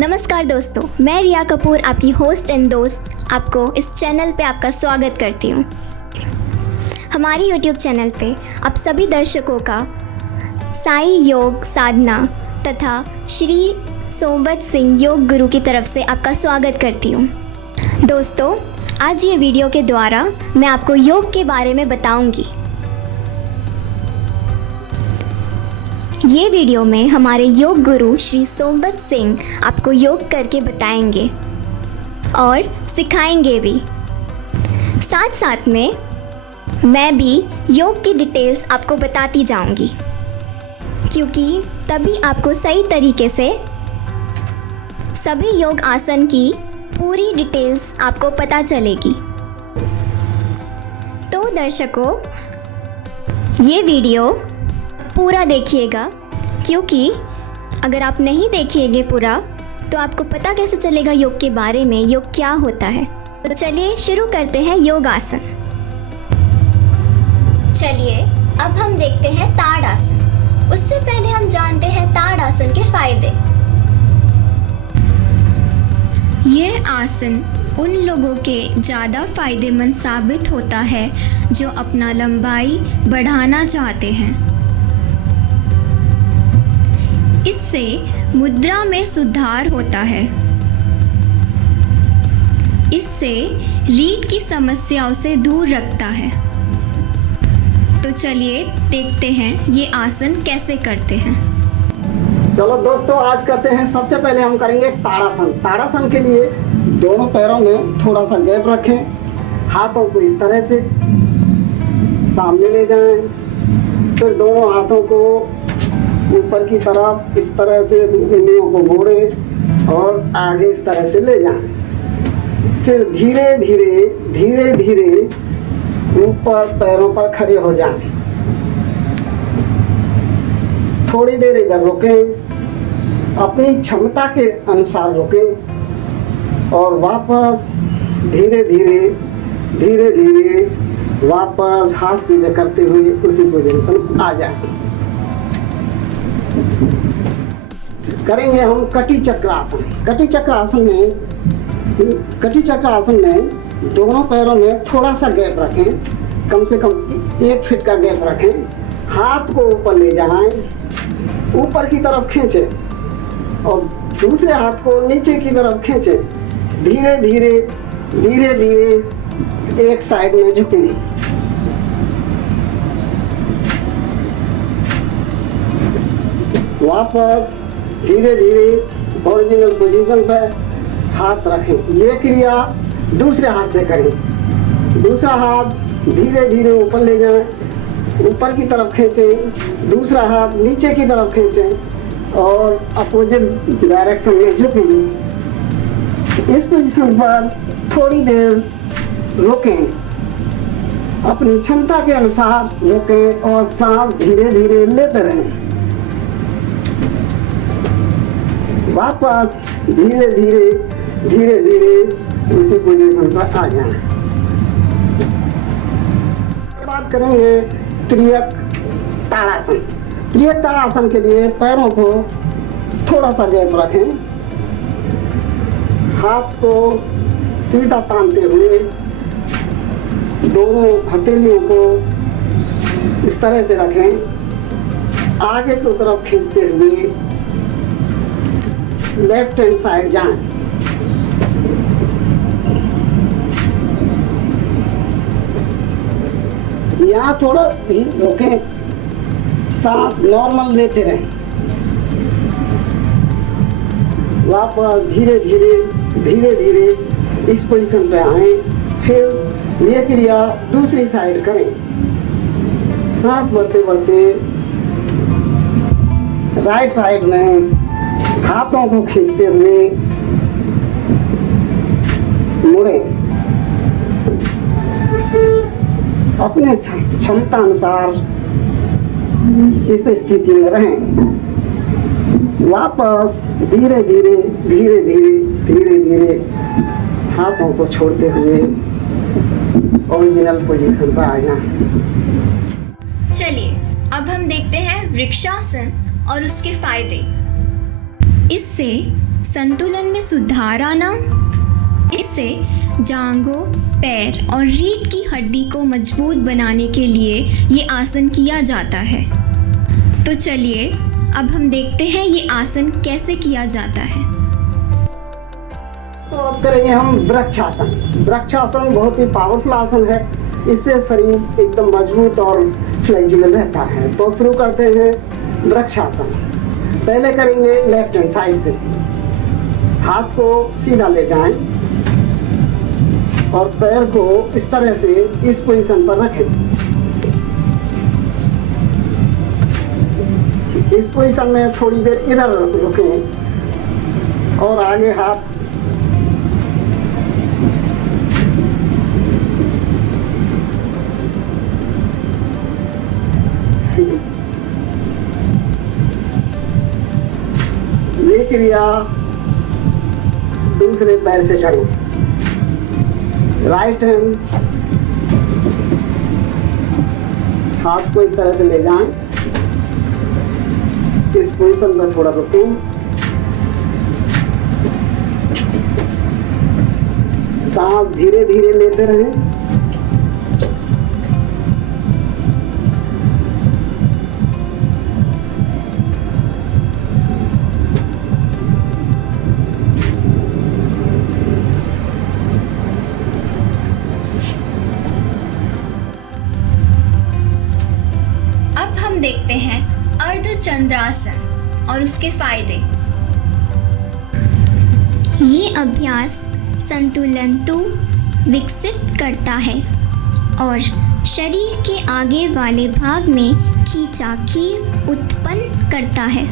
नमस्कार दोस्तों, मैं रिया कपूर आपकी होस्ट एंड दोस्त आपको इस चैनल पे आपका स्वागत करती हूँ। हमारी यूट्यूब चैनल पे आप सभी दर्शकों का साई योग साधना तथा श्री सोमवत सिंह योग गुरु की तरफ से आपका स्वागत करती हूँ। दोस्तों, आज ये वीडियो के द्वारा मैं आपको योग के बारे में बताऊंगी। ये वीडियो में हमारे योग गुरु श्री सोमवत सिंह आपको योग करके बताएंगे और सिखाएंगे भी। साथ साथ में मैं भी योग की डिटेल्स आपको बताती जाऊंगी, क्योंकि तभी आपको सही तरीके से सभी योग आसन की पूरी डिटेल्स आपको पता चलेगी। तो दर्शकों, ये वीडियो पूरा देखिएगा, क्योंकि अगर आप नहीं देखिएगा पूरा तो आपको पता कैसे चलेगा योग के बारे में, योग क्या होता है। तो चलिए शुरू करते हैं योग आसन। चलिए अब हम देखते हैं ताड़ासन। उससे पहले हम जानते हैं ताड़ासन के फायदे। ये आसन उन लोगों के ज़्यादा फायदेमंद साबित होता है जो अपना लंबाई बढ़ाना चाहते हैं। इससे मुद्रा में सुधार होता है। इससे रीढ़ की समस्याओं से दूर रखता है। तो चलिए देखते हैं ये आसन कैसे करते हैं। चलो दोस्तों, आज करते हैं। सबसे पहले हम करेंगे ताड़ासन। ताड़ासन के लिए दोनों पैरों में थोड़ा सा गैप रखें, हाथों को इस तरह से सामने ले जाएं, फिर दोनों हाथों को ऊपर की तरफ इस तरह से उंगलियों को मोड़ें और आगे इस तरह से ले जाएं। फिर धीरे धीरे ऊपर पैरों पर खड़े हो जाएं। थोड़ी देर इधर रुकें, अपनी क्षमता के अनुसार रुकें और वापस धीरे धीरे वापस हाथ सीधे करते हुए उसी पोजीशन आ जाएं। करेंगे हम कटी चक्रासन। कटी चक्रासन में दोनों पैरों में थोड़ा सा गैप रखें, कम से कम 1 फीट का गैप रखें। हाथ को ऊपर ले जाएं, ऊपर की तरफ खींचें और दूसरे हाथ को नीचे की तरफ खींचें। धीरे धीरे एक साइड में झुकें। वापस धीरे ओरिजिनल पोजीशन पर हाथ रखें। ये क्रिया दूसरे हाथ से करें। दूसरा हाथ धीरे ऊपर ले जाएं, ऊपर की तरफ खींचें, दूसरा हाथ नीचे की तरफ खींचें और अपोजिट डायरेक्शन में झुकें। इस पोजीशन पर थोड़ी देर रुकें, अपनी क्षमता के अनुसार रुकें और सांस धीरे लेते रहें। वापस धीरे धीरे उसी पोजीशन पर आ जाएं। बात करेंगे त्रियक ताड़ासन। त्रियक ताड़ासन के लिए पैरों को थोड़ा सा गैप रखें, हाथ को सीधा तानते हुए दोनों हथेलियों को इस तरह से रखें, आगे की तरफ खींचते हुए लेफ्ट हैंड साइड जाएं। यहाँ थोड़ा भी रोकें, सांस नॉर्मल लेते रहें। वापस धीरे धीरे इस पोजीशन पे आए। फिर ये क्रिया दूसरी साइड करें। सांस बढ़ते राइट साइड में हाथों को खींचते हुए मुड़े, अपने क्षमता अनुसार इस स्थिति में रहें। वापस धीरे धीरे हाथों को छोड़ते हुए ओरिजिनल पोजीशन पर आ जाएं। चलिए अब हम देखते हैं वृक्षासन और उसके फायदे। इससे संतुलन में सुधार आना। इससे जांघों, पैर और रीढ़ की हड्डी को मजबूत बनाने के लिए ये आसन किया जाता है। तो चलिए अब हम देखते हैं ये आसन कैसे किया जाता है। तो अब करेंगे हम वृक्षासन। वृक्षासन बहुत ही पावरफुल आसन है। इससे शरीर एकदम मजबूत और फ्लेक्सिबल रहता है। तो शुरू करते हैं वृक्षासन। पहले करेंगे लेफ्ट हैंड साइड से। हाथ को सीधा ले जाएं और पैर को इस तरह से इस पोजीशन पर रखें। इस पोजीशन में थोड़ी देर इधर रुकें और आगे हाथ ये क्रिया दूसरे पैर से करें। राइट हैंड हाथ को इस तरह से ले जाएं, इस पोजीशन में थोड़ा रुकें, सांस धीरे धीरे लेते रहें। देखते हैं अर्धचंद्रासन और उसके फायदे। ये अभ्यास संतुलन तो विकसित करता है और शरीर के आगे वाले भाग में खींचाखींच उत्पन्न करता है।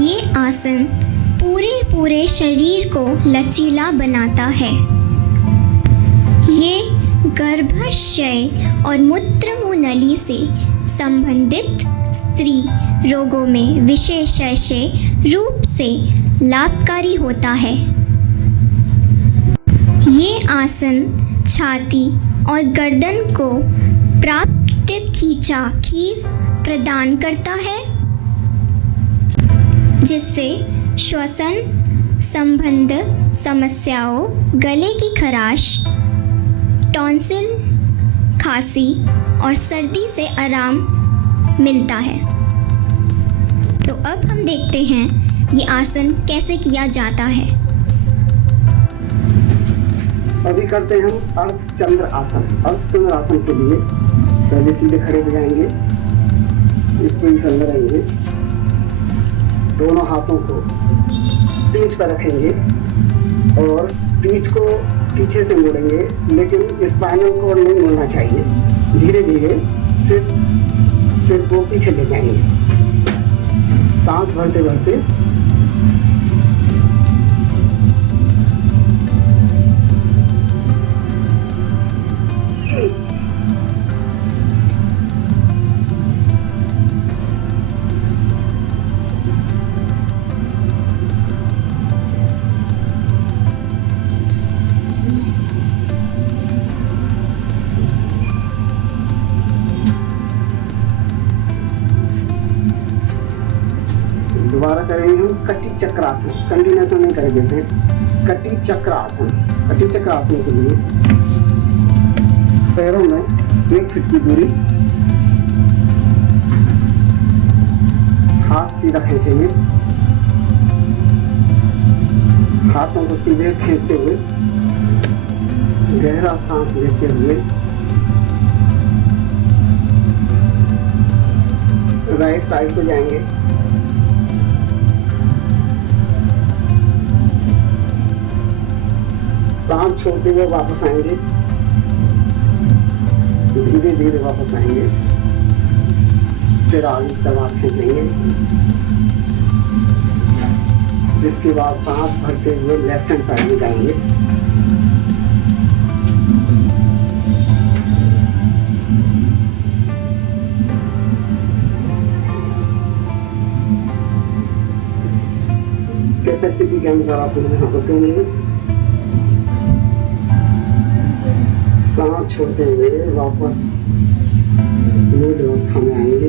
ये आसन पूरे शरीर को लचीला बनाता है। ये गर्भाशय और मूत्रमुंह नली से संबंधित स्त्री रोगों में विशेष रूप से लाभकारी होता है। ये आसन छाती और गर्दन को पर्याप्त खींचाखींच प्रदान करता है, जिससे श्वसन संबंध समस्याओं, गले की खराश, टॉन्सिल, खांसी और सर्दी से आराम मिलता है। तो अब हम देखते हैं ये आसन कैसे किया जाता है। अभी करते हैं हम अर्धचंद्र आसन। अर्धचंद्र आसन के लिए पहले सीधे खड़े हो जाएंगे, इस पोजीशन में रहेंगे, दोनों हाथों को पीठ पर रखेंगे और पीठ को पीछे से मोड़ेंगे, लेकिन स्पाइनल कोड नहीं मोड़ना चाहिए। धीरे धीरे सिर को पीछे ले जाएंगे, सांस भरते भरते दोबारा करेंगे हम कटी चक्रासन। कंटिन्यूएशन नहीं कर देते हैं। कटी चक्रासन। कटी चक्रासन के लिए पैरों में 1 फीट की दूरी, हाथ सीधा खींचेंगे, हाथों को सीधे खींचते हुए गहरा सांस लेते हुए राइट साइड को जाएंगे। सांस छोड़ते हुए वापस आएंगे, धीरे धीरे वापस आएंगे, फिर आगे दबाव खींचेंगे। इसके बाद सांस भरते हुए लेफ्ट हैंड साइड में जाएंगे, कैपेसिटी के अनुसार आप यहाँ रुकेंगे, सांस छोड़ते हुए वापस मूल अवस्था में आएंगे।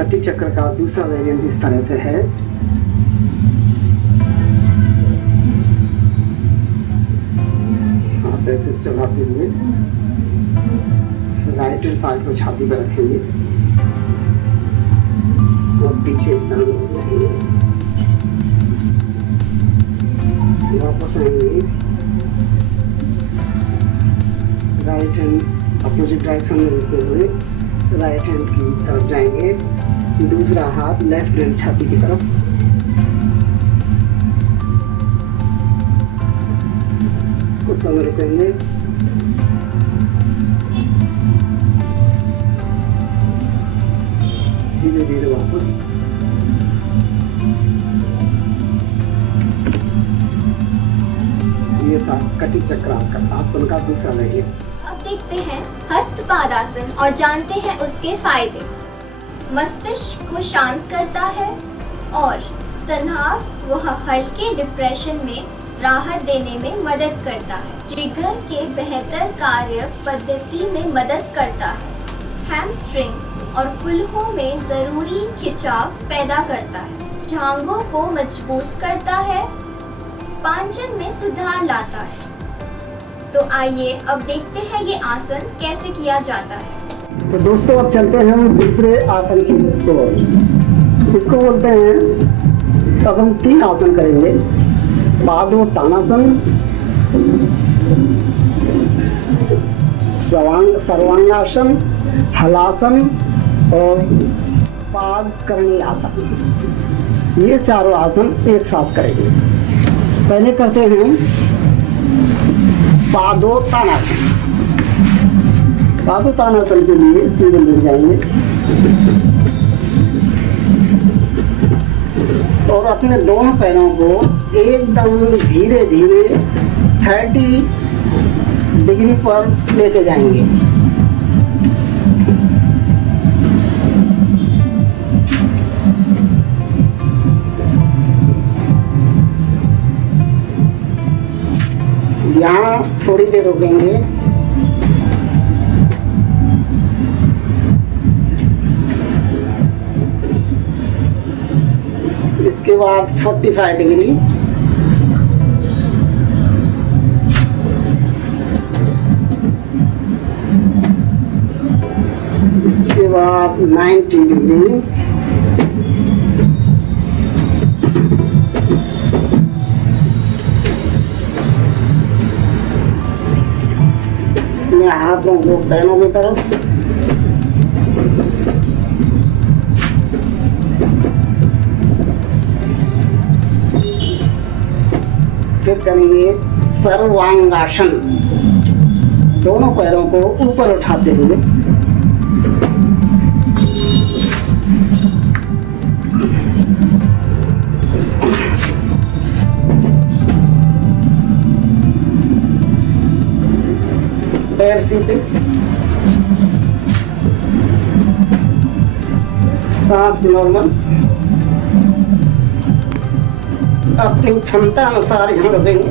कटी चक्र का दूसरा वेरिएंट इस तरह से है। हाथ ऐसे चलाते हुए राइट हैंड साइड को छाती पर रखेंगे और पीछे इस तरह हो जाएंगे। वापस आएंगे, राइट हैंड अपोजिट डायरेक्शन में लेते हुए राइट हैंड की तरफ जाएंगे। दूसरा हाथ लेफ्ट हैंड छाती की तरफ, कुछ समय रुकेंगे। धीरे धीरे वापस। ये था कटी चक्र आसन का दूसरा वेरिएंट। अब देखते हैं हस्तपादासन और जानते हैं उसके फायदे। मस्तिष्क को शांत करता है और तनाव व हल्के डिप्रेशन में राहत देने में मदद करता है। जिगर के बेहतर कार्य पद्धति में मदद करता है। हैमस्ट्रिंग और कुल्हों में जरूरी खिंचाव पैदा करता है। जांघों को मजबूत करता है। पाचन में सुधार लाता है। तो आइए अब देखते हैं ये आसन कैसे किया जाता है। तो दोस्तों अब चलते हैं हम दूसरे आसन की ओर। इसको बोलते हैं, अब हम 3 आसन करेंगे। पादोत्तानासन, सर्वांगासन, हलासन और पादकर्णी आसन। ये चारों आसन एक साथ करेंगे। पहले करते हैं पादोत्तानासन। पादोत्तानासन के लिए सीधे लेट जाएंगे और अपने दोनों पैरों को एकदम धीरे धीरे 30 डिग्री पर लेके जाएंगे। यहाँ थोड़ी देर रुकेंगे। इसके बाद 45 डिग्री, इसके बाद 90 डिग्री, इसमें हाथों को पैरों की तरफ, फिर करेंगे सर्वांगासन। दोनों पैरों को ऊपर उठाते हुए पैर सीधे, सांस नॉर्मल, अपनी क्षमता अनुसार यहाँ रुकेंगे।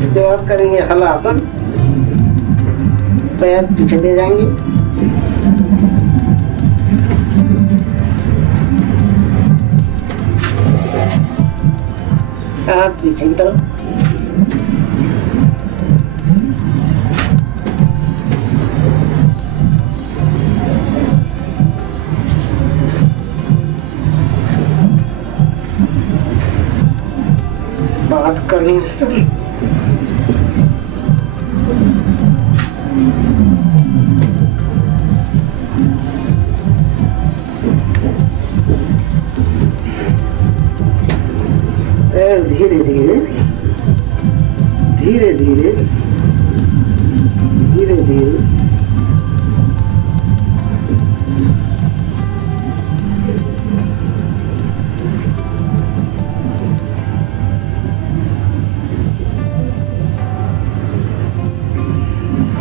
इसके बाद करेंगे हलासन। पैर पीछे दे जाएंगे, हाथ पीछे की तरफ, बात करने से धीरे धीरे धीरे धीरे धीरे धीरे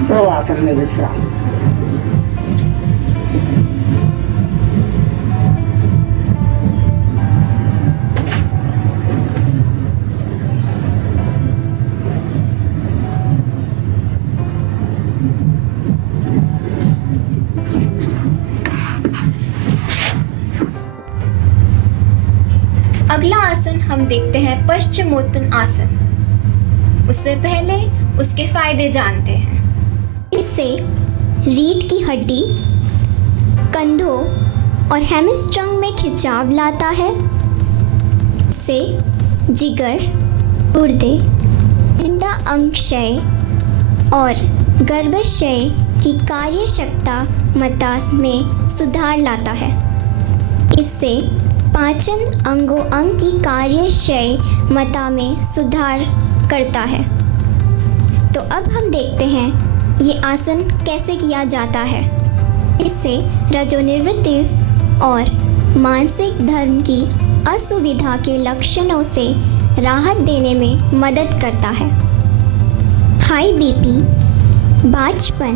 सब आसन में विश्राम। अगला आसन हम देखते हैं पश्चिमोत्तान आसन। उससे पहले उसके फायदे जानते हैं। इससे रीढ़ की हड्डी, कंधों और हैमस्ट्रिंग में खिंचाव लाता है। इससे जिगर, गुर्दे, पिंडा अंगक्षय और गर्भाशय की कार्यक्षमता में सुधार लाता है। इससे पाचन अंगों की कार्यक्षमता में सुधार करता है। तो अब हम देखते हैं ये आसन कैसे किया जाता है। इससे रजोनिवृत्ति और मानसिक धर्म की असुविधा के लक्षणों से राहत देने में मदद करता है। हाई बीपी, बांझपन,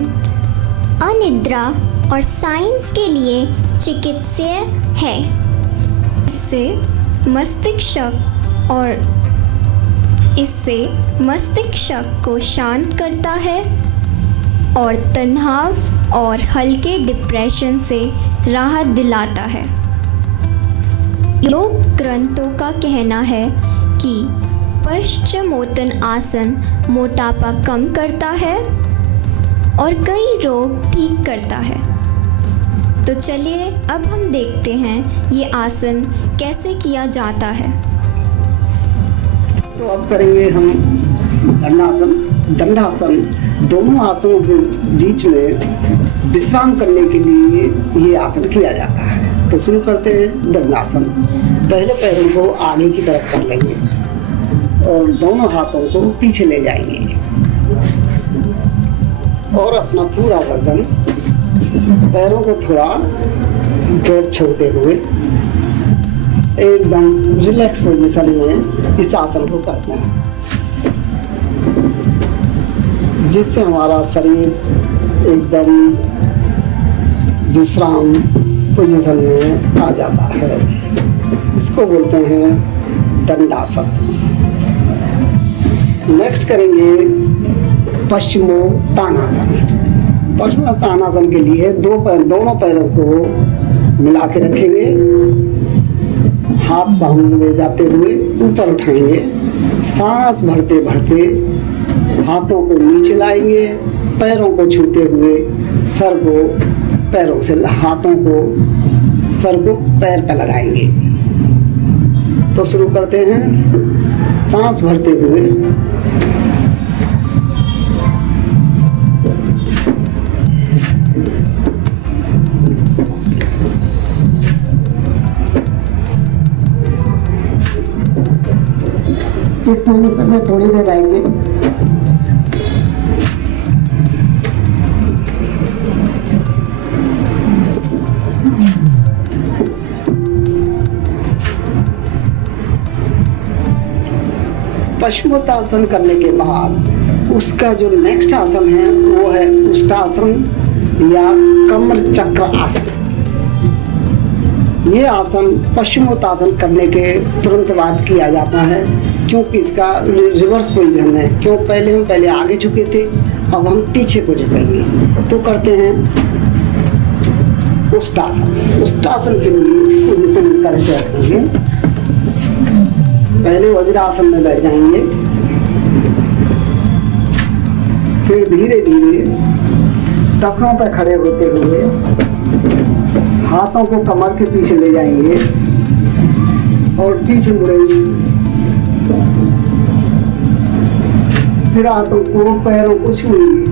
अनिद्रा और साइंस के लिए चिकित्सीय है। इससे मस्तिष्क को शांत करता है और तनाव और हल्के डिप्रेशन से राहत दिलाता है। योग ग्रंथों का कहना है कि पश्चिमोत्तान आसन मोटापा कम करता है और कई रोग ठीक करता है। तो चलिए अब हम देखते हैं ये आसन कैसे किया जाता है। तो अब करेंगे हम दंडासन। दंडासन दोनों आसनों के बीच में विश्राम करने के लिए ये आसन किया जाता है। तो शुरू करते हैं दंडासन। पहले पैरों को आगे की तरफ कर लेंगे और दोनों हाथों को पीछे ले जाएंगे और अपना पूरा वजन पैरों को थोड़ा गैप छोड़ते हुए एकदम रिलैक्स पोजीशन में इस आसन को करते हैं, जिससे हमारा शरीर एकदम विश्राम पोजीशन में आ जाता है। इसको बोलते हैं दंडासन। नेक्स्ट करेंगे पश्चिमोत्तानासन। पश्चिमोत्तानासन के लिए दोनों पैरों को मिला के रखेंगे, हाथ सामने ले जाते हुए ऊपर उठाएंगे, सांस भरते भरते हाथों को नीचे लाएंगे, पैरों को छूते हुए सर को पैरों से हाथों को सर को पैर पर लगाएंगे। तो शुरू करते हैं। सांस भरते हुए इस पोजीशन में थोड़ी देर आएंगे। पश्चिमोत्तानासन करने के बाद उसका जो नेक्स्ट आसन है वो है उष्टासन या कमर चक्र आसन। ये आसन पश्चिमोत्तानासन करने के तुरंत बाद किया जाता है, क्योंकि इसका रिवर्स पोजीशन है। क्यों हम पहले आगे झुके थे, अब हम पीछे को झुकेंगे। तो करते हैं उष्टासन। उष्टासन के लिए पोजीशन इस तरह से रखेंगे। पहले वज्रासन में बैठ जाएंगे, फिर धीरे धीरे टखनों पर खड़े होते हुए हाथों को कमर के पीछे ले जाएंगे और पीछे मुड़ेंगे। फिर हाथों को पैरों को छूएंगे।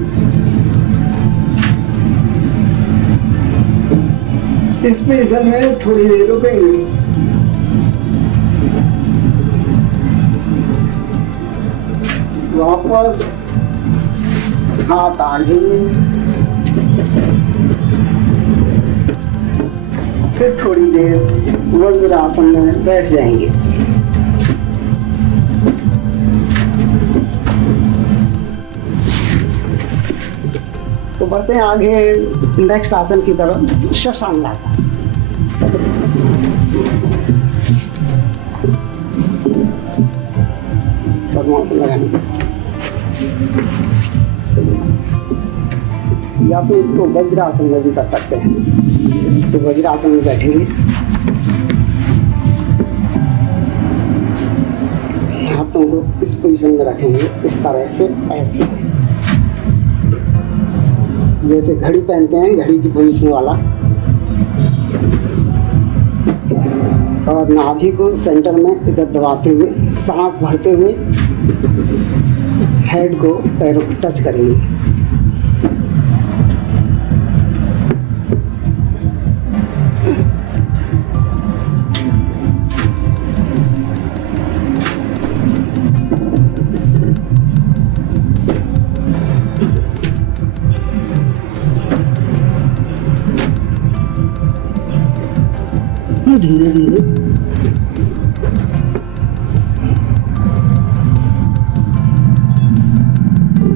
इस पोजीशन में थोड़ी देर रुकेंगे। वापस हाथ आगे, फिर थोड़ी देर वज्रासन में बैठ जाएंगे। तो बढ़ते हैं आगे नेक्स्ट आसन की तरफ, शशांकासन। लगाएंगे या फिर इसको वज्रासन में भी कर सकते हैं। तो वज्रासन में बैठेंगे, को इस पोजीशन में रखेंगे, इस तरह से ऐसे, जैसे घड़ी पहनते हैं घड़ी की पोजीशन वाला। और नाभि को सेंटर में इधर दबाते हुए, सांस भरते हुए हेड को पैरों को टच करेंगे। धीरे धीरे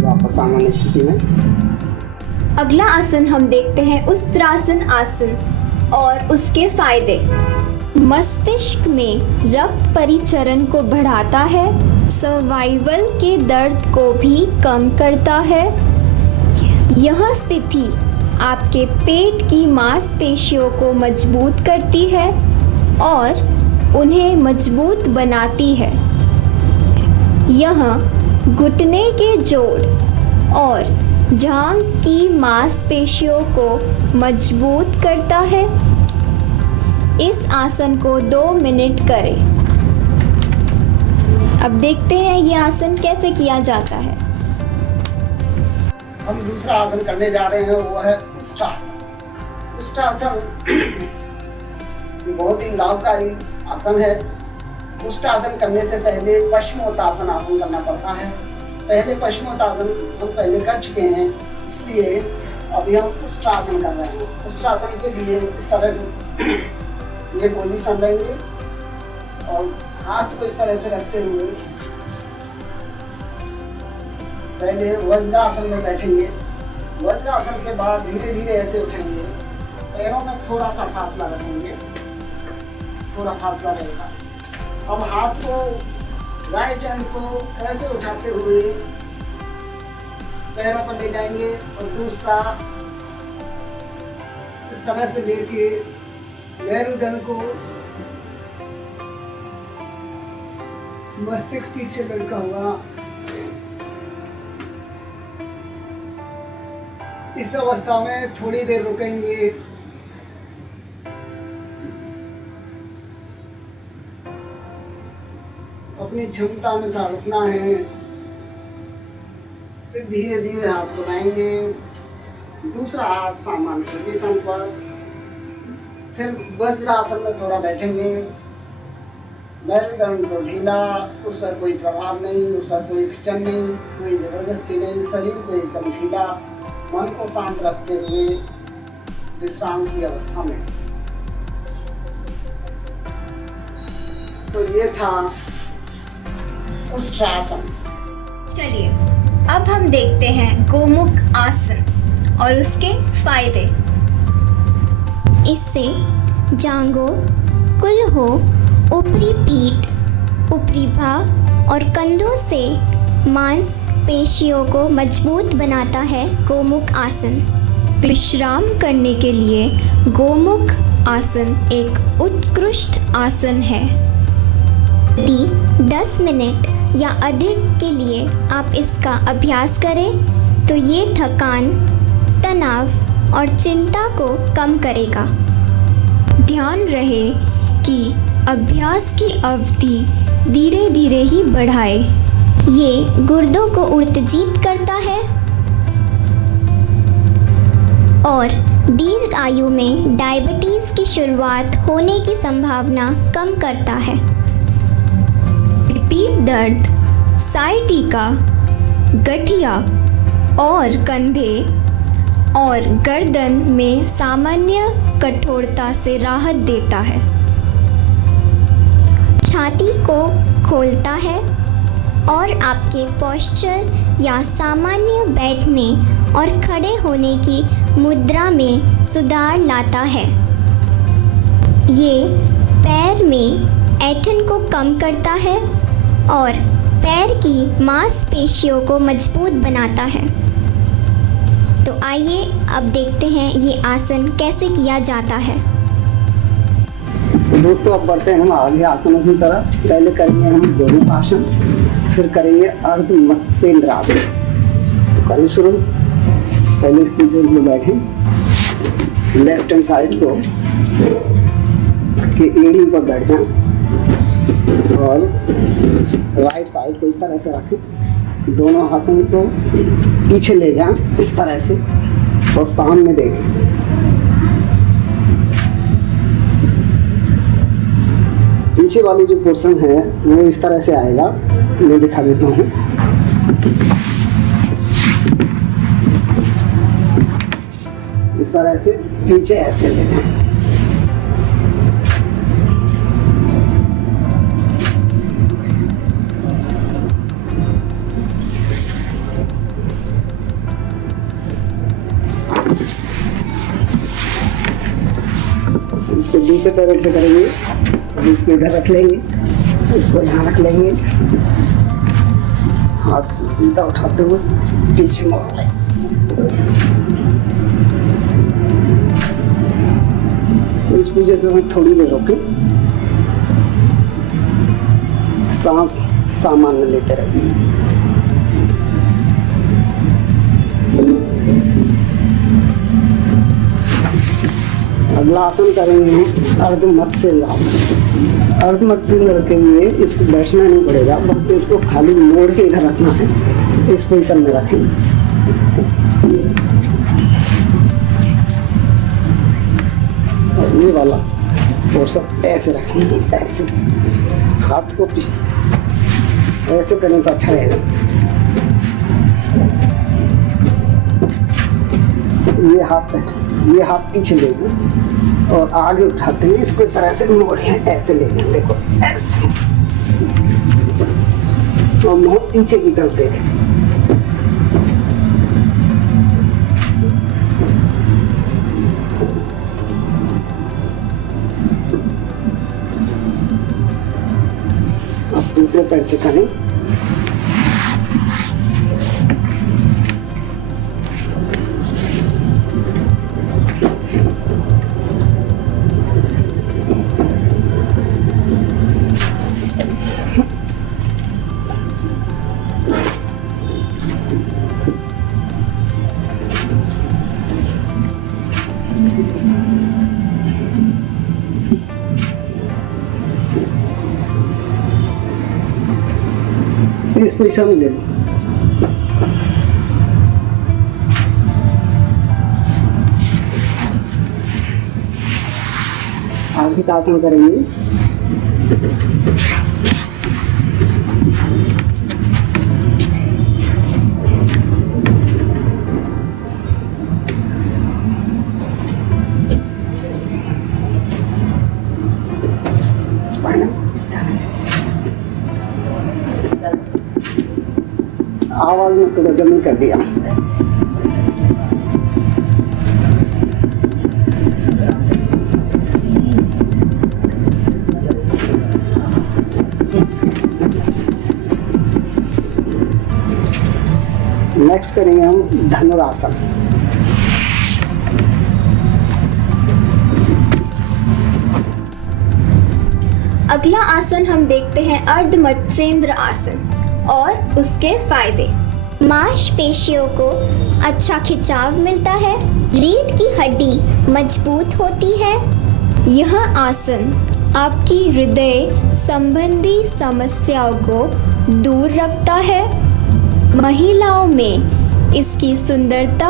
वापस सामान्य स्थिति में। अगला आसन हम देखते हैं उस्त्रासन आसन और उसके फायदे। मस्तिष्क में रक्त परिचरण को बढ़ाता है, सर्वाइवल के दर्द को भी कम करता है। यह स्थिति आपके पेट की मांसपेशियों को मजबूत करती है और उन्हें मजबूत बनाती है। यह घुटने के जोड़ और जांघ की मांसपेशियों को मजबूत करता है। इस आसन को 2 मिनट करें। अब देखते हैं यह आसन कैसे किया जाता है। हम दूसरा आसन करने जा रहे हैं, वो है उष्ट्रासन। उष्ट्रासन बहुत ही लाभकारी आसन है। उष्ट्रासन करने से पहले पश्चिमोत्तासन आसन करना पड़ता है। पहले पश्चिमोत्तासन हम पहले कर चुके हैं, इसलिए अभी हम उष्ट्रासन कर रहे हैं। उष्ट्रासन के लिए इस तरह से ये पोजीशन लेंगे और हाथ को इस तरह से रखते हुए पहले वज्रासन में बैठेंगे। वज्रासन के बाद धीरे धीरे ऐसे उठेंगे, पैरों में थोड़ा सा फासला रखेंगे, थोड़ा फासला रहेगा। अब हाथ को, राइट हैंड को ऐसे उठाते हुए पैरों पर ले जाएंगे और दूसरा इस तरह से लेके मेरुदंड को मस्तिष्क पीछे लटका हुआ, इस अवस्था में थोड़ी देर रुकेंगे। अपनी क्षमता अनुसार रुकना है। फिर धीरे धीरे हाथ बुलाएंगे, दूसरा हाथ सामान्य पोजीशन पर। फिर वज्रासन में थोड़ा बैठेंगे, मेरुदंड को ढीला, उस पर कोई प्रभाव नहीं, उस पर कोई खिंचन नहीं, कोई जबरदस्ती नहीं, शरीर को एकदम ढीला, मन को शांत रखते हुए विश्राम की अवस्था में। तो ये था उष्ट्रासन। चलिए अब हम देखते हैं गोमुख आसन और उसके फायदे। इससे जांघों, कुल्हों, ऊपरी पीठ, ऊपरी भाग और कंधों से मांसपेशियों को मजबूत बनाता है गोमुख आसन। विश्राम करने के लिए गोमुख आसन एक उत्कृष्ट आसन है। यदि 10 मिनट या अधिक के लिए आप इसका अभ्यास करें तो ये थकान, तनाव और चिंता को कम करेगा। ध्यान रहे कि अभ्यास की अवधि धीरे धीरे ही बढ़ाए। ये गुर्दों को उत्तेजित करता है और दीर्घ आयु में डायबिटीज की शुरुआत होने की संभावना कम करता है। पीठ दर्द, साइटिका, गठिया और कंधे और गर्दन में सामान्य कठोरता से राहत देता है। छाती को खोलता है और आपके पोस्चर या सामान्य बैठने और खड़े होने की मुद्रा में सुधार लाता है। ये पैर में ऐंठन को कम करता है और पैर की मांसपेशियों को मजबूत बनाता है। तो आइए अब देखते हैं ये आसन कैसे किया जाता है। दोस्तों अब बढ़ते हैं हम आगे आसनों की तरफ। पहले करेंगे हम गोमुख आसन। फिर करेंगे अर्ध मत्स्येंद्र आसन। तो करें शुरू। पहले इस पोजीशन में बैठे, लेफ्ट हैंड साइड को के एड़ी पर बैठ जाएं और राइट साइड को इस तरह से रखें। दोनों हाथों को पीछे ले जाएं इस तरह से और सामने देखें। पीछे वाली जो पोर्शन है वो इस तरह से आएगा, मैं दिखा देता हूँ। इस तरह से पीछे ऐसे लेते हैं। इसको दूसरे पैर से करेंगे। इसको इधर रख लेंगे, इसको यहाँ रख लेंगे, हाथ को सीधा उठाते हुए पीछे मोड़ लें। तो इस वजह से हमें थोड़ी देर रोके, सांस सामान्य लेते रहेंगे। अगला आसन करेंगे हम अर्ध मत्स्येंद्र आसन। अर्ध मत्स्येंद्र रखे हुए इसको बैठना नहीं पड़ेगा, बस इसको खाली मोड़ के इधर रखना है। इस पोजीशन में रखें और ये वाला पोर्शन ऐसे रखेंगे, ऐसे हाथ को पीछे ऐसे करें तो अच्छा रहेगा। ये हाथ पीछे लेंगे और आगे उठाते हुए इसको इस तरह से मोड़े ऐसे ले जाए। देखो ऐसे और मुंह पीछे की तरफ देखें। अब दूसरे पैर से करें। इस पोजीशन में ले लो। आगे का आसन करेंगे। आवाज में थोड़ा कमी कर दिया। नेक्स्ट करेंगे हम धनुरासन। अगला आसन हम देखते हैं अर्ध मत्स्येंद्र आसन और उसके फायदे। मांसपेशियों को अच्छा खिंचाव मिलता है, रीढ़ की हड्डी मजबूत होती है। यह आसन आपकी हृदय संबंधी समस्याओं को दूर रखता है। महिलाओं में इसकी सुंदरता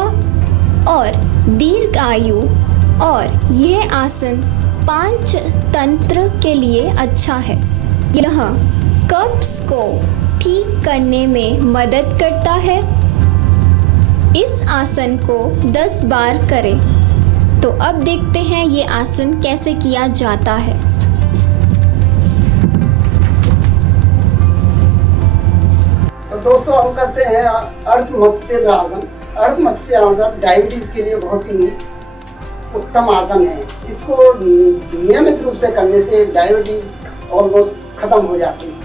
और दीर्घ आयु और यह आसन पांच तंत्र के लिए अच्छा है। यह कब्ज को ठीक करने में मदद करता है। इस आसन को 10 बार करें। तो अब देखते हैं ये आसन कैसे किया जाता है। तो दोस्तों हम करते हैं अर्ध मत्स्येंद्र आसन। अर्ध मत्स्येंद्र आसन डायबिटीज के लिए बहुत ही उत्तम आसन है। इसको नियमित रूप से करने से डायबिटीज ऑलमोस्ट खत्म हो जाती है।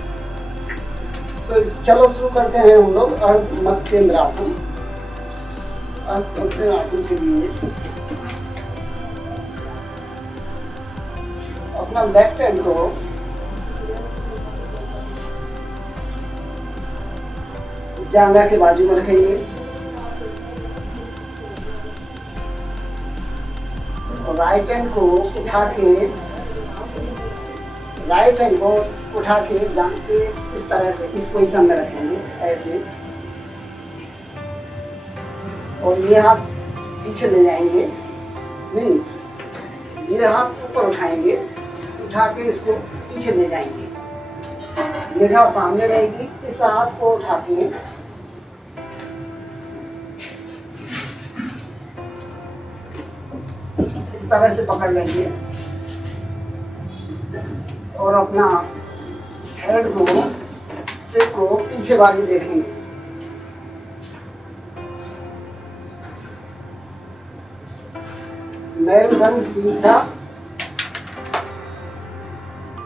तो चलो शुरू करते हैं हम लोग अर्ध मत्स्येंद्र आसन। अर्ध मत्स्येंद्र आसन के लिए अपना लेफ्ट हैंड को जांघा के बाजू में रखेंगे और राइट हैंड को उठा के जांघ के इस तरह से इस पोजीशन में रखेंगे ऐसे, और ये हाथ पीछे ले जाएंगे, नहीं ये हाथ ऊपर उठाएंगे, उठा के इसको पीछे ले जाएंगे, निगाह सामने रहेगी। इस हाथ को उठा के इस तरह से पकड़ लेंगे और अपना हेड को सिर को पीछे वाली देखेंगे। मेरुदंड सीधा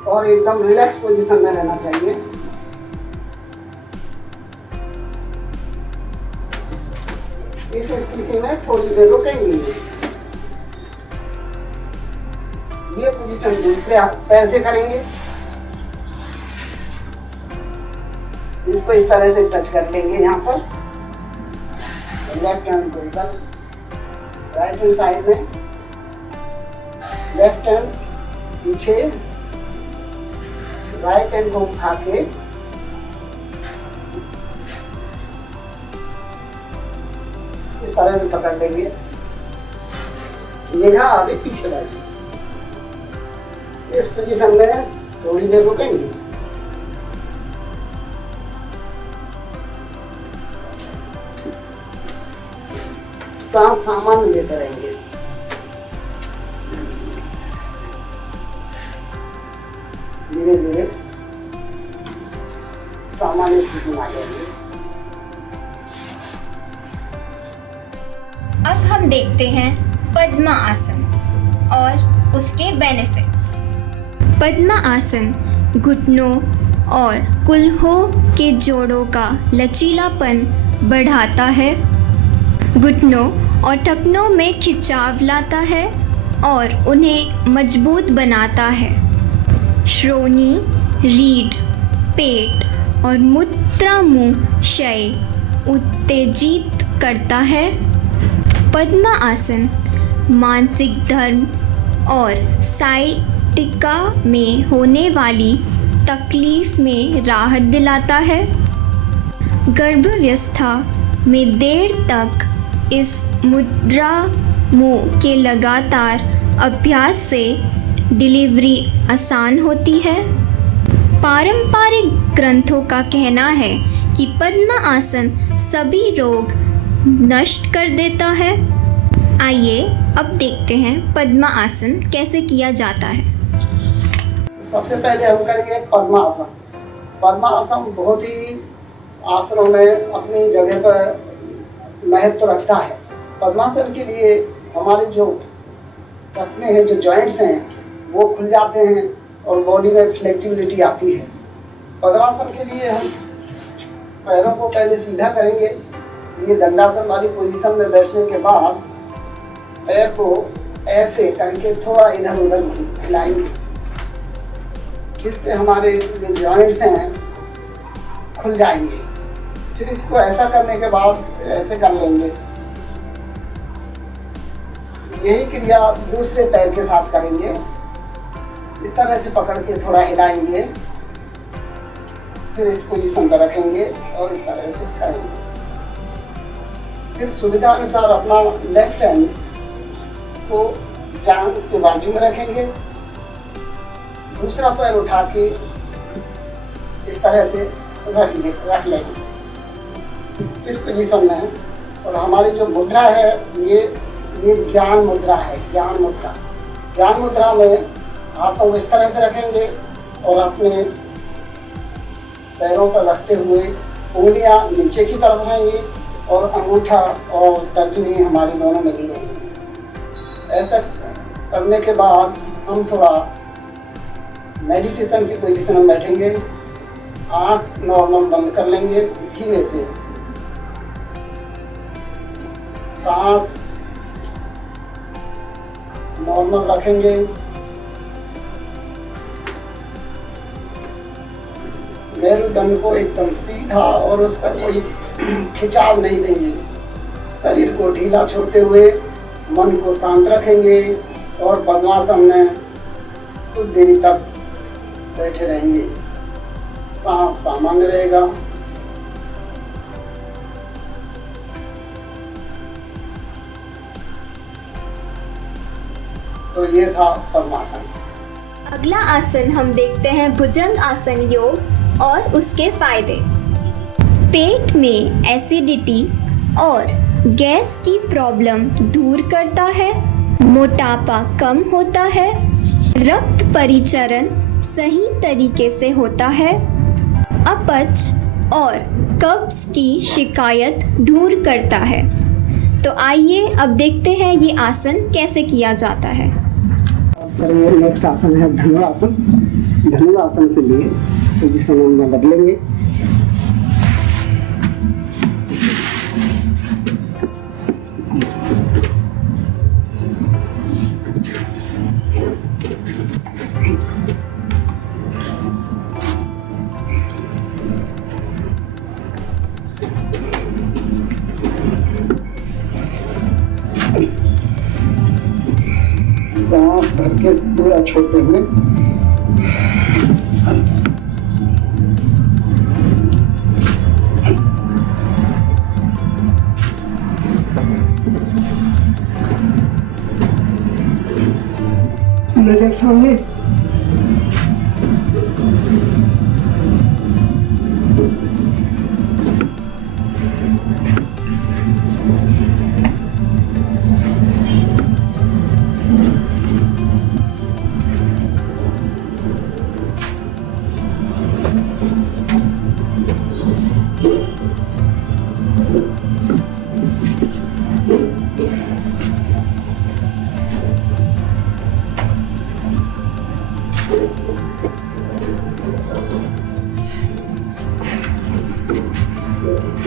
और एकदम रिलैक्स पोजीशन में रहना चाहिए। इस स्थिति में थोड़ी देर रुकेंगे। ये पोजीशन दूसरे पैर से करेंगे, इसको इस तरह से टच कर लेंगे यहाँ पर, लेफ्ट हैंड को इधर, राइट हैंड साइड में, लेफ्ट हैंड पीछे, राइट हैंड को उठा के इस तरह से पकड़ लेंगे, निगाह आगे पीछे बाजू। इस पोजीशन में थोड़ी देर रुकेंगे। सांस सामान्य लेते रहेंगे। धीरे धीरे सामान्य स्थिति में आ जाएंगे। अब हम देखते हैं पद्मा आसन और उसके बेनिफिट्स। पद्मा आसन घुटनों और कुल्हों के जोड़ों का लचीलापन बढ़ाता है, घुटनों और टखनों में खिंचाव लाता है और उन्हें मजबूत बनाता है। श्रोणि, रीढ़, पेट और मूत्राशय उत्तेजित करता है। पद्मा आसन मानसिक धर्म और साइटिका में होने वाली तकलीफ में राहत दिलाता है। गर्भावस्था में देर तक इस मुद्रा के लगातार अभ्यास से डिलीवरी आसान होती है। पारंपरिक ग्रंथों का कहना है कि पद्मा आसन सभी रोग नष्ट कर देता है। आइए अब देखते हैं पद्मा आसन कैसे किया जाता है। सबसे पहले हम करेंगे पद्मासन। पद्मासन बहुत ही आसनों में अपनी जगह पर महत्व रखता है। पद्मासन के लिए हमारे जो टखने हैं, जो जॉइंट्स हैं, वो खुल जाते हैं और बॉडी में फ्लेक्सिबिलिटी आती है। पद्मासन के लिए हम पैरों को पहले सीधा करेंगे। ये दंडासन वाली पोजीशन में बैठने के बाद पैर को ऐसे करके थोड़ा इधर उधर हिलाएंगे, जिससे हमारे जो जॉइंट्स हैं खुल जाएंगे। फिर इसको ऐसा करने के बाद ऐसे कर लेंगे। यही क्रिया दूसरे पैर के साथ करेंगे। इस तरह से पकड़ के थोड़ा हिलाएंगे, फिर इस पोजीशन पर रखेंगे और इस तरह से करेंगे। फिर सुविधा अनुसार अपना लेफ्ट हैंड को जांघ के बाजू में रखेंगे, दूसरा पैर उठा के इस तरह से रख लेंगे इस पोजीशन में। और हमारी जो मुद्रा है ये ज्ञान मुद्रा है। ज्ञान मुद्रा में हाथों को इस तरह से रखेंगे और अपने पैरों पर रखते हुए उंगलियां नीचे की तरफ रहेंगी और अंगूठा और तर्जनी हमारी दोनों मिली रहेंगी। ऐसा करने के बाद हम थोड़ा मेडिटेशन की पोजीशन में बैठेंगे। आँख नॉर्मल बंद कर लेंगे, धीमे से सांस नॉर्मल रखेंगे। मेरुदंड को एकदम सीधा और उस पर कोई खिंचाव नहीं देंगे। शरीर को ढीला छोड़ते हुए मन को शांत रखेंगे और पद्मासन में कुछ देरी तक बैठे रहेंगे। सांस सामान्य रहेगा। तो ये था पद्मासन। अगला आसन हम देखते हैं भुजंग आसन योग और उसके फायदे। पेट में एसिडिटी और गैस की प्रॉब्लम दूर करता है, मोटापा कम होता है, रक्त परिचरण सही तरीके से होता है, अपच और कब्ज की शिकायत दूर करता है। तो आइए अब देखते हैं ये आसन कैसे किया जाता है। करेंगे नेक्स्ट आसन है धनुरासन। धनुरासन के लिए पोजीशन में बदलेंगे। सांस भर के पूरा छोड़ते हुए नजर सामने।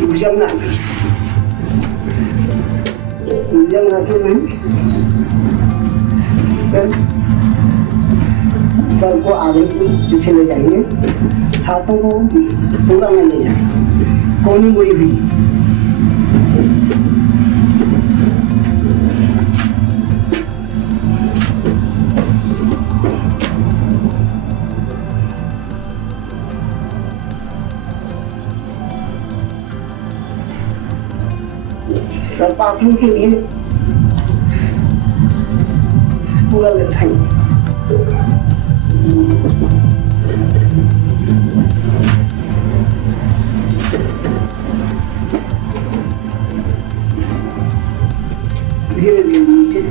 भुजंगासन। भुजंगासन में सर को आगे पीछे ले जाएंगे, हाथों को पूरा में ले जाएंगे, कोनी मुड़ी हुई। सर्पासन के लिए पूरा लटकाएंगे। धीरे धीरे नीचे।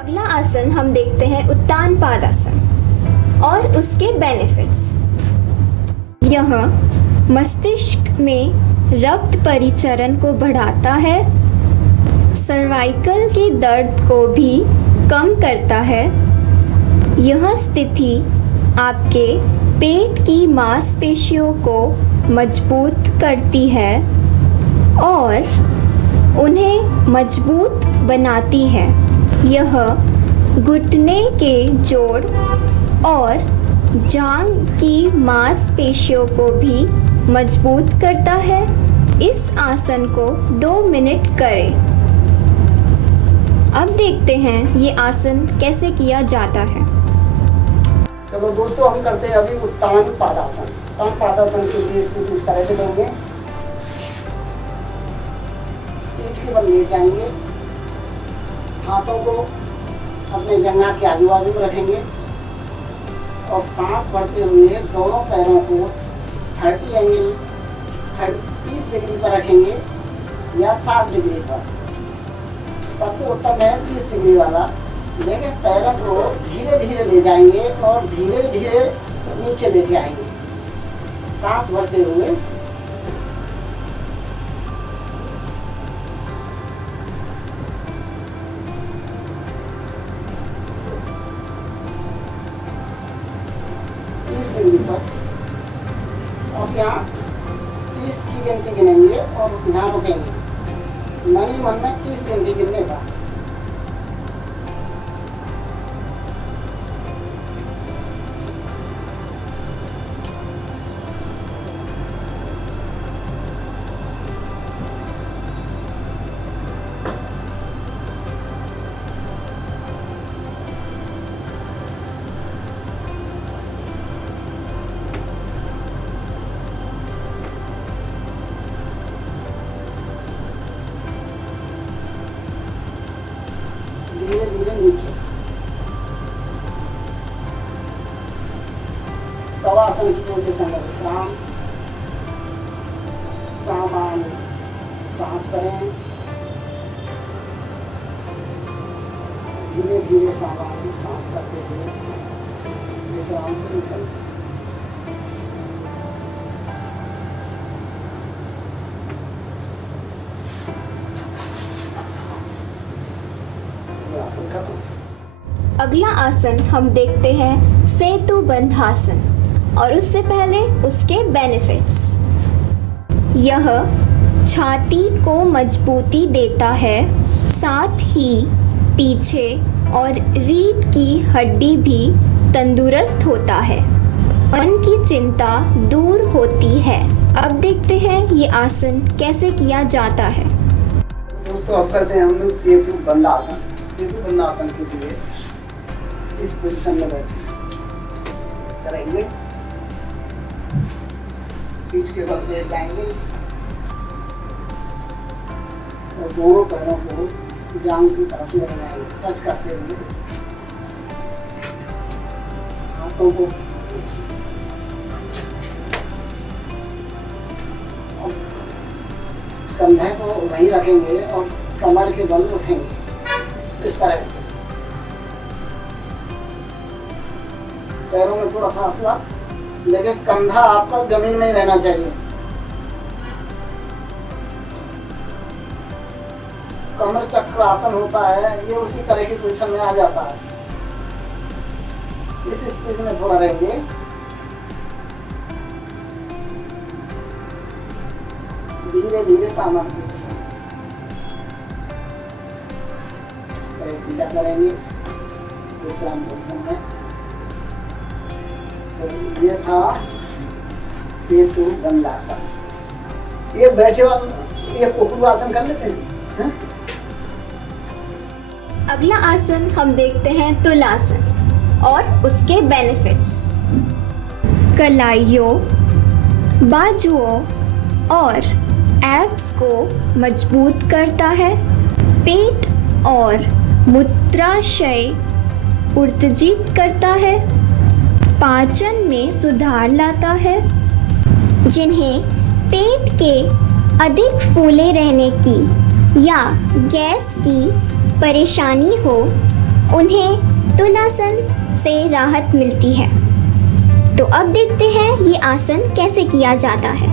अगला आसन हम देखते हैं उत्तान पादासन और उसके बेनिफिट्स। यह मस्तिष्क में रक्त परिचरण को बढ़ाता है, सर्वाइकल के दर्द को भी कम करता है। यह स्थिति आपके पेट की मांसपेशियों को मजबूत करती है और उन्हें मजबूत बनाती है। यह घुटने के जोड़ और जांघ की मांसपेशियों को भी मजबूत करता है। इस आसन को 2 मिनट करें। अब देखते हैं ये आसन कैसे किया जाता है। चलो दोस्तों, हम करते हैं अभी उत्तान पादासन। उत्तान पादासन के लिए स्थिति इस तरह से लेंगे। पीठ के बल लेट जाएंगे, हाथों को अपने जंघा के आजू बाजू रखेंगे और सांस भरते हुए दोनों पैरों को 30 डिग्री पर रखेंगे या 60 डिग्री पर। सबसे उत्तम है 30 डिग्री वाला। लेकिन पैरों को धीरे धीरे ले जाएंगे और धीरे धीरे नीचे लेके आएंगे, सांस भरते हुए। डिग्री पर। अब यहाँ 30 की गिनती गिनेंगे और यहाँ रुकेंगे। मन ही मन में 30 गिनती गिनने का। धीरे धीरे नीचे। शवासन की पोजीशन में विश्राम। सामान्य सांस करें। धीरे धीरे सामान्य सांस करते हुए विश्राम पोजीशन। अगला आसन हम देखते हैं सेतु बंधासन, और उससे पहले उसके बेनिफिट्स। यह छाती को मजबूती देता है, साथ ही पीछे और रीढ़ की हड्डी भी तंदुरुस्त होता है। मन की चिंता दूर होती है। अब देखते हैं ये आसन कैसे किया जाता है। दोस्तों अब करते हैं हम लोग सेतु बंधासन। सेतु बंधासन के लिए इस पोजीशन में बैठे करेंगे। पीठ के बल लेट जाएंगे और दोनों पैरों को जांघ की तरफ ले जाएंगे, टच करते हुए। हाथों को कंधे को वहीं रखेंगे और कमर के बल उठेंगे इस तरह से। पैरों में थोड़ा फासला, लेकिन कंधा आपका जमीन में ही रहना चाहिए। कमर चक्र आसन होता है, ये उसी तरह की पोजीशन में आ जाता है। इस स्थिति में थोड़ा रहेंगे। धीरे धीरे सामान्य पोजीशन। पैर सीधा करेंगे विश्राम पोजीशन में। तो ये था सेतु बंधासन। ये बैठे वाला ये कोकुलासन कर लेते हैं। अगला आसन हम देखते हैं तुलासन और उसके बेनिफिट्स। कलाइयों, बाजुओं और एब्स को मजबूत करता है। पेट और मूत्राशय उत्तेजित करता है। पाचन में सुधार लाता है। जिन्हें पेट के अधिक फूले रहने की या गैस की परेशानी हो, उन्हें तुलासन से राहत मिलती है। तो अब देखते हैं ये आसन कैसे किया जाता है।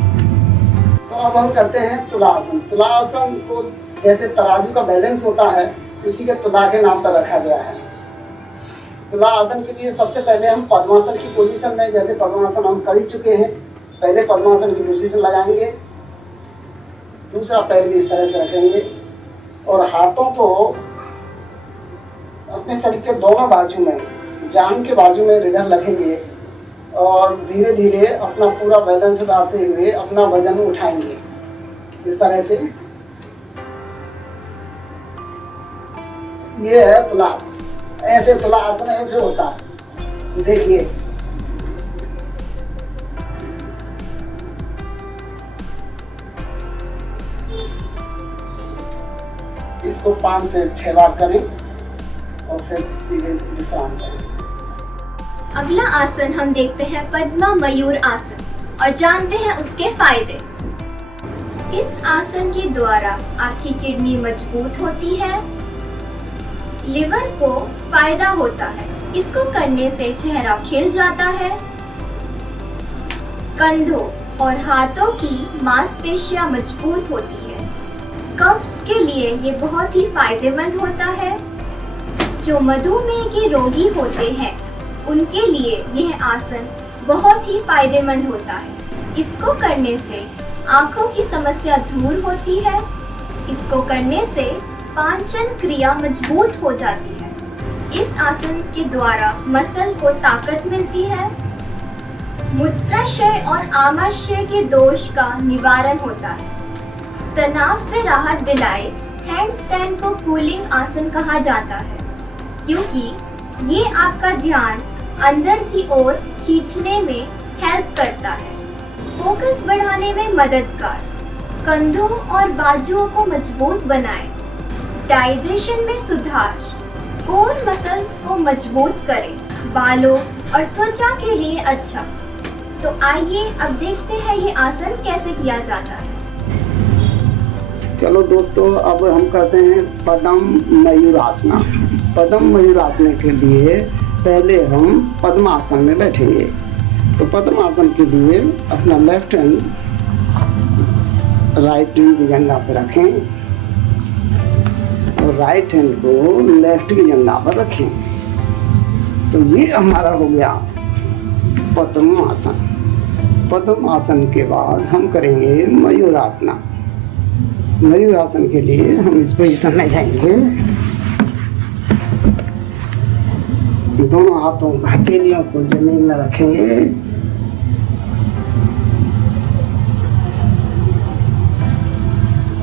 तो अब हम करते हैं तुलासन। तुलासन को जैसे तराजू का बैलेंस होता है, उसी के तुला के नाम पर रखा गया है। तुला आसन के लिए सबसे पहले हम पद्मासन की पोजीशन में, जैसे पद्मासन हम कर ही चुके हैं, पहले पद्मासन की पोजीशन लगाएंगे। दूसरा पैर भी इस तरह से रखेंगे और हाथों को अपने शरीर के दोनों बाजू में, जांघ के बाजू में इधर रखेंगे और धीरे धीरे अपना पूरा बैलेंस उठाते हुए अपना वजन उठाएंगे इस तरह से। ये है तुला। ऐसे तुला आसन ऐसे होता है, देखिए। इसको 5 से 6 बार करें और फिर सीधे विश्राम करें। अगला आसन हम देखते हैं पद्मा मयूर आसन और जानते हैं उसके फायदे। इस आसन के द्वारा आपकी किडनी मजबूत होती है, लिवर को फायदा होता है। इसको करने से चेहरा खिल जाता है। कंधों और हाथों की मांसपेशियां मजबूत होती है। कब्ज के लिए ये बहुत ही फायदेमंद होता है। जो मधुमेह के रोगी होते हैं, उनके लिए यह आसन बहुत ही फायदेमंद होता है। इसको करने से आंखों की समस्या दूर होती है। इसको करने से पाचन क्रिया मजबूत हो जाती है। इस आसन के द्वारा मसल को ताकत मिलती है। मूत्राशय और आमाशय के दोष का निवारण होता है। तनाव से राहत दिलाए हैंडस्टैंड को कूलिंग आसन कहा जाता है, क्योंकि ये आपका ध्यान अंदर की ओर खींचने में हेल्प करता है। फोकस बढ़ाने में मददगार, कंधों और बाजुओं को मजबूत बनाए, डाइजेशन में सुधार, कोर मसल्स को मजबूत करे, बालों और त्वचा के लिए अच्छा। तो आइए अब देखते हैं ये आसन कैसे किया जाता है। चलो दोस्तों, अब हम करते हैं पद्म मयूरासना। पद्म मयूरासना के लिए पहले हम पद्मासन में बैठेंगे। तो पद्मासन के लिए अपना लेफ्ट हैंड राइट की जंघा पर रखें और राइट हैंड को लेफ्ट की जंघा पर रखें। तो ये हमारा हो गया पद्मासन। पद्मासन के बाद हम करेंगे मयूरासना। मयूरासन के लिए हम इस पोजीशन में जाएंगे। दोनों हाथों हथेलियों को जमीन में रखेंगे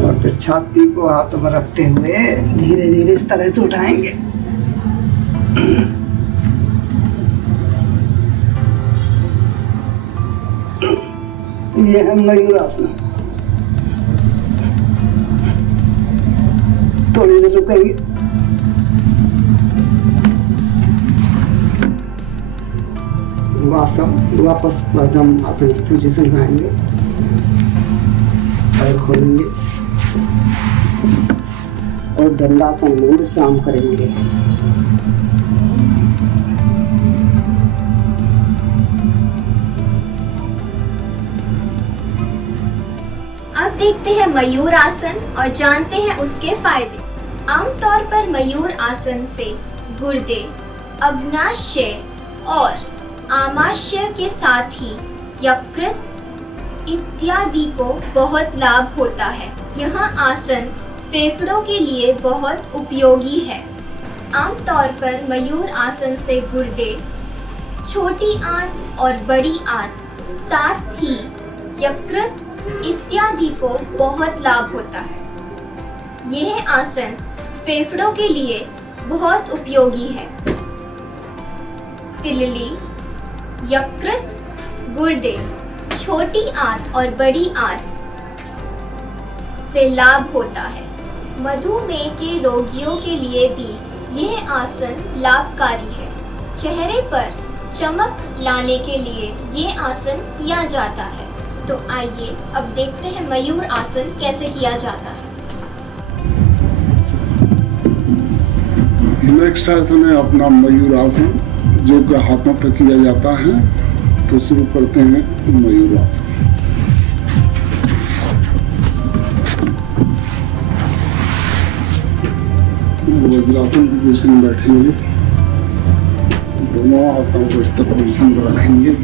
और फिर छाती को हाथों में रखते हुए धीरे धीरे इस तरह से उठाएंगे। ये है मयूरासन। थोड़ी देर रुकेंगे। वापस पद्म आसन की पोजीशन में आएंगे, पैर खोलेंगे और दंडासन में विश्राम करेंगे। अब देखते हैं मयूर आसन और जानते हैं उसके फायदे। आमतौर पर मयूर आसन से गुर्दे, अग्नाशय और आमाशय के साथ ही यकृत इत्यादि को बहुत लाभ होता है। यह आसन फेफड़ों के लिए बहुत उपयोगी है। आमतौर पर मयूर आसन से गुर्दे, छोटी आंत और बड़ी आंत, साथ ही यकृत इत्यादि को बहुत लाभ होता है। यह आसन फेफड़ों के लिए बहुत उपयोगी है। तिल्ली, यकृत, गुर्दे, छोटी आंत और बड़ी आंत से लाभ होता है। मधुमेह के रोगियों के लिए भी यह आसन लाभकारी है। चेहरे पर चमक लाने के लिए ये आसन किया जाता है। तो आइए अब देखते हैं मयूर आसन कैसे किया जाता है। नेक्स्ट आसन है अपना मयूर आसन, जो कि हाथों पर किया जाता है। तो शुरू करते हैं मयूर आसन। वज्रासन की पोजीशन में बैठेंगे, दोनों हाथों को इस तरह पोजीशन पर रखेंगे।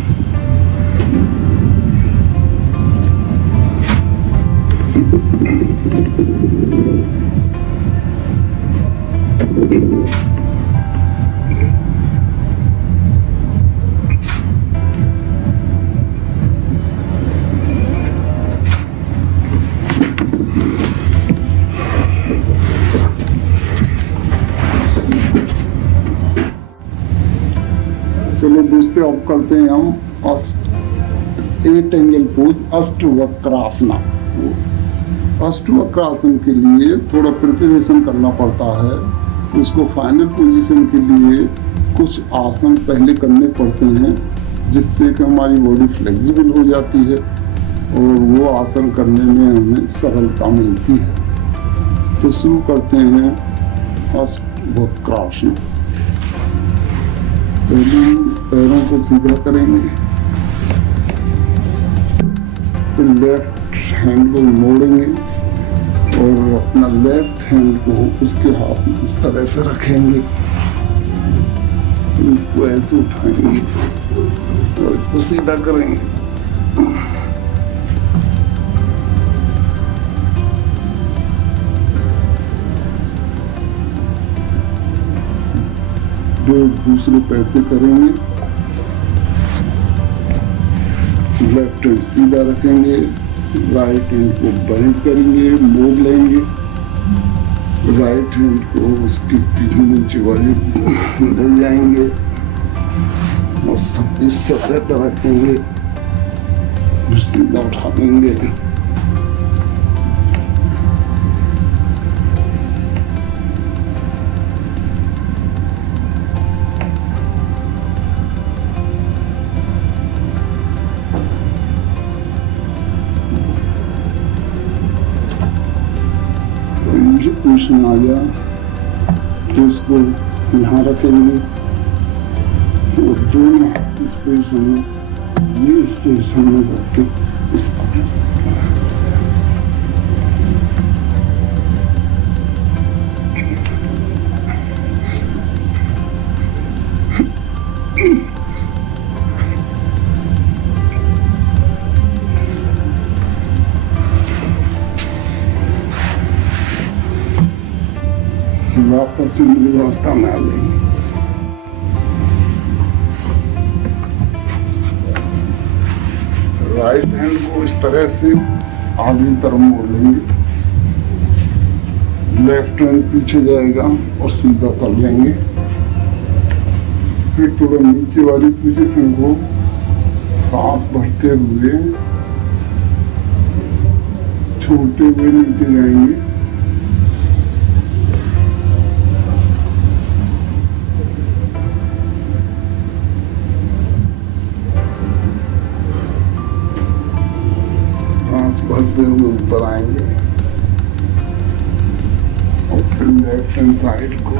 चलो दोस्तों, अब करते हैं हम 8 एंगल पोज अष्टवक्रासना। अष्टवक्रासन के लिए थोड़ा प्रिपरेशन करना पड़ता है। उसको फाइनल पोजीशन के लिए कुछ आसन पहले करने पड़ते हैं, जिससे कि हमारी बॉडी फ्लेक्सिबल हो जाती है और वो आसन करने में हमें सरलता मिलती है। तो शुरू करते हैं अष्टवक्रासन। पहले पैरों को सीधा करेंगे, फिर लेफ्ट हैंड को मोड़ेंगे और अपना लेफ्ट हैंड को उसके हाथ में इस तरह से रखेंगे, इसको ऐसे उठाएंगे और इसको सीधा करेंगे। जो दूसरे पैर से करेंगे। लेफ्ट हैंड सीधा रखेंगे, राइट हैंड को बेंड करेंगे, मोड़ लेंगे, राइट हैंड को उसकी पीछे नीचे वाली ले जाएंगे और इस तरह पर रखेंगे, सीधा उठा लेंगे। पोजीशन आ गया तो इसको यहाँ रखेंगे और दोनों इस पोजीशन में, ये इस पोजीशन में रख के इस वापस मूल अवस्था में आ जाएंगे। राइट हैंड को इस तरह से आगे तरफ मोड़ लेंगे, लेफ्ट हैंड पीछे जाएगा और सीधा कर लेंगे। फिर थोड़ा नीचे वाली पोजीशन को सांस भरते हुए छोड़ते हुए नीचे जाएंगे। भरते हुए ऊपर आएंगे और फिर लेफ्ट हैंड साइड को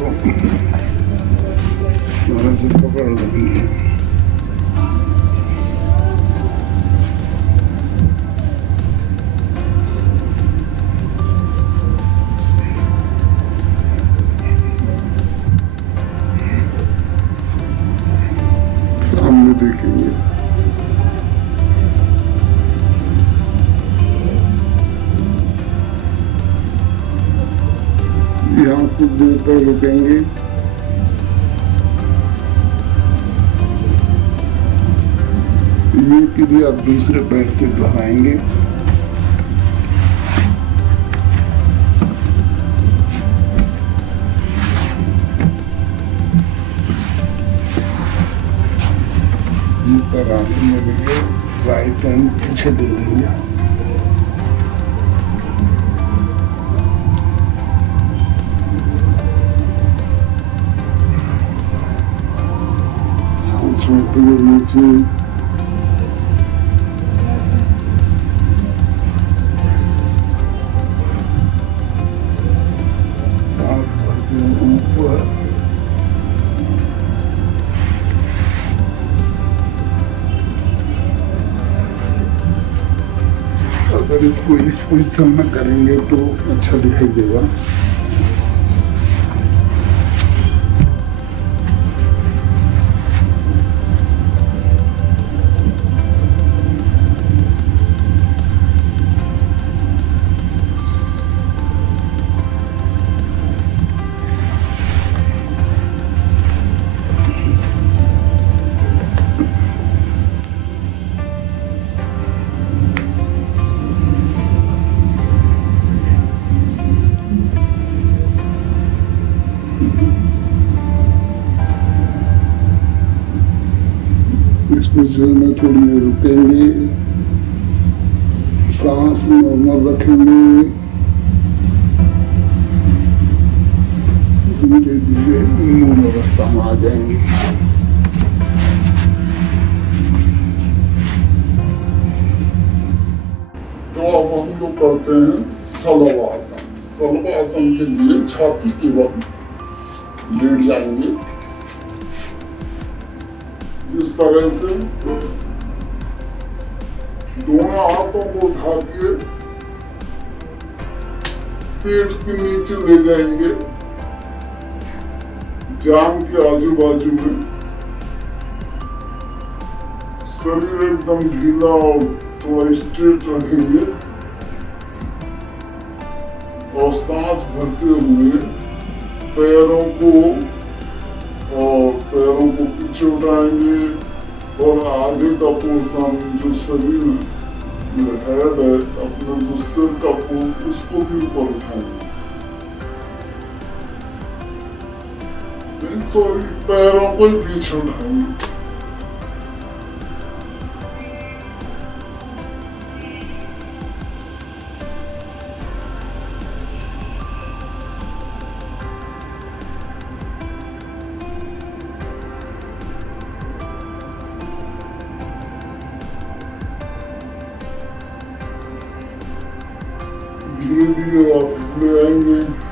थोड़ा सा पकड़ लेंगे। सामने देखेंगे, यहाँ कुछ देर तक रुकेंगे। ये क्रिया दूसरे पैर से दोहराएंगे। राइट हैंड पीछे दे देंगे। नीचे सांस भरते ऊपर, अगर इसको इस पोजीशन में करेंगे तो अच्छा दिखाई देगा। इस पोजीशन में थोड़ी देर रुकेंगे, सांस नॉर्मल रखेंगे, धीरे धीरे मूल अवस्था में आ जाएंगे। तो अब हम लोग करते हैं सलवासन। सलवासन के लिए छाती के वक्त लेट जाएंगे इस तरह से, दोनों हाथों को उठा के पेट के नीचे ले जाएंगे, जांघ के आजू बाजू में। शरीर एकदम ढीला और थोड़ा स्ट्रेट रखेंगे और सांस भरते हुए पैरों को और पैरों को पीछे उठाएंगे और आगे का पोर्शन जो शरीर हेड है अपना जो सिर का पोर्शन उसको भी ऊपर उठाएंगे। सॉरी, पैरों को ही पीछे उठाएंगे। धीरे धीरे आप ले आएंगे।